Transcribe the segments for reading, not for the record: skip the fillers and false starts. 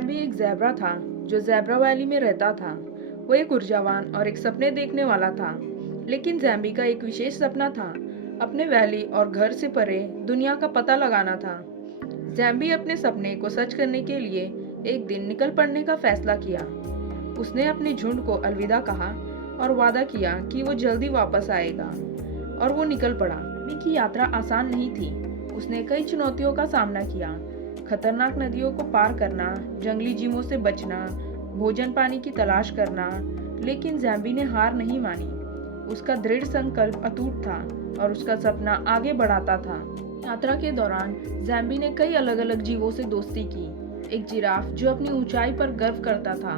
जैम्बी एक ज़ेब्रा था जो ज़ेब्रा वैली में रहता था। वो एक ऊर्जावान और एक सपने देखने वाला था। लेकिन जैम्बी का एक विशेष सपना था, अपने वैली और घर से परे दुनिया का पता लगाना था। जैम्बी अपने सपने को सच करने के लिए एक दिन निकल पड़ने का फैसला किया। उसने अपने झुंड को अलविदा कहा और वादा किया कि वो जल्दी वापस आएगा। और वो निकल पड़ा। जैम्बी की यात्रा आसान नहीं थी। उसने कई चुनौतियों का सामना किया। खतरनाक नदियों को पार करना, जंगली जीवों से बचना, भोजन पानी की तलाश करना। लेकिन जैम्बी ने हार नहीं मानी। उसका दृढ़ संकल्प अटूट था और उसका सपना आगे बढ़ाता था। यात्रा के दौरान जैम्बी ने कई अलग अलग जीवों से दोस्ती की। एक जिराफ जो अपनी ऊंचाई पर गर्व करता था,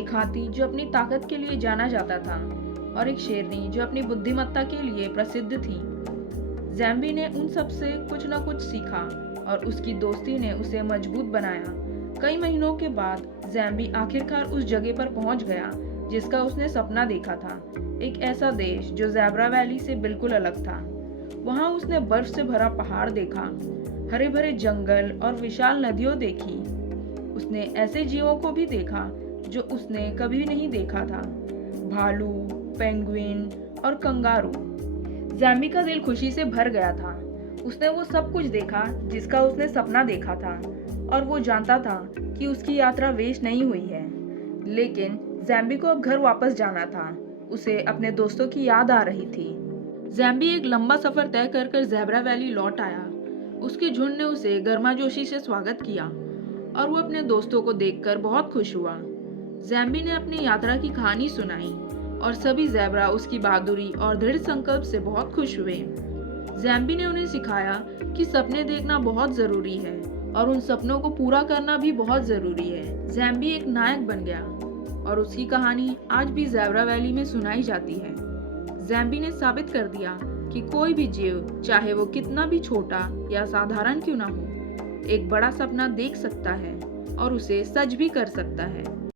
एक हाथी जो अपनी ताकत के लिए जाना जाता था, और एक शेरनी जो अपनी बुद्धिमत्ता के लिए प्रसिद्ध थी। जैम्बी ने उन सब से कुछ न कुछ सीखा और उसकी दोस्ती ने उसे मजबूत बनाया। कई महीनों के बाद जैम्बी आखिरकार उस जगह पर पहुंच गया जिसका उसने सपना देखा था। एक ऐसा देश जो ज़ेब्रा वैली से बिल्कुल अलग था। वहां उसने बर्फ से भरा पहाड़ देखा, हरे भरे जंगल और विशाल नदियों देखी। उसने ऐसे जीवों को भी देखा जो उसने कभी नहीं देखा था, भालू, पेंगुइन और कंगारू। जैम्बी का दिल खुशी से भर गया था। उसने वो सब कुछ देखा जिसका उसने सपना देखा था, और वो जानता था कि उसकी यात्रा वेस्ट नहीं हुई है। लेकिन जैम्बी को अब घर वापस जाना था। उसे अपने दोस्तों की याद आ रही थी। जैम्बी एक लंबा सफर तय कर ज़ेब्रा वैली लौट आया। उसके झुंड ने उसे गर्माजोशी से स्वागत किया और वो अपने दोस्तों को देखकर बहुत खुश हुआ। जैम्बी ने अपनी यात्रा की कहानी सुनाई और सभी ज़ेब्रा उसकी बहादुरी और दृढ़ संकल्प से बहुत खुश हुए। जैम्बी ने उन्हें सिखाया कि सपने देखना बहुत ज़रूरी है और उन सपनों को पूरा करना भी बहुत ज़रूरी है। जैम्बी एक नायक बन गया और उसकी कहानी आज भी ज़ेब्रा वैली में सुनाई जाती है। जैम्बी ने साबित कर दिया कि कोई भी जीव, चाहे वो कितना भी छोटा या साधारण क्यों ना हो, एक बड़ा सपना देख सकता है और उसे सच भी कर सकता है।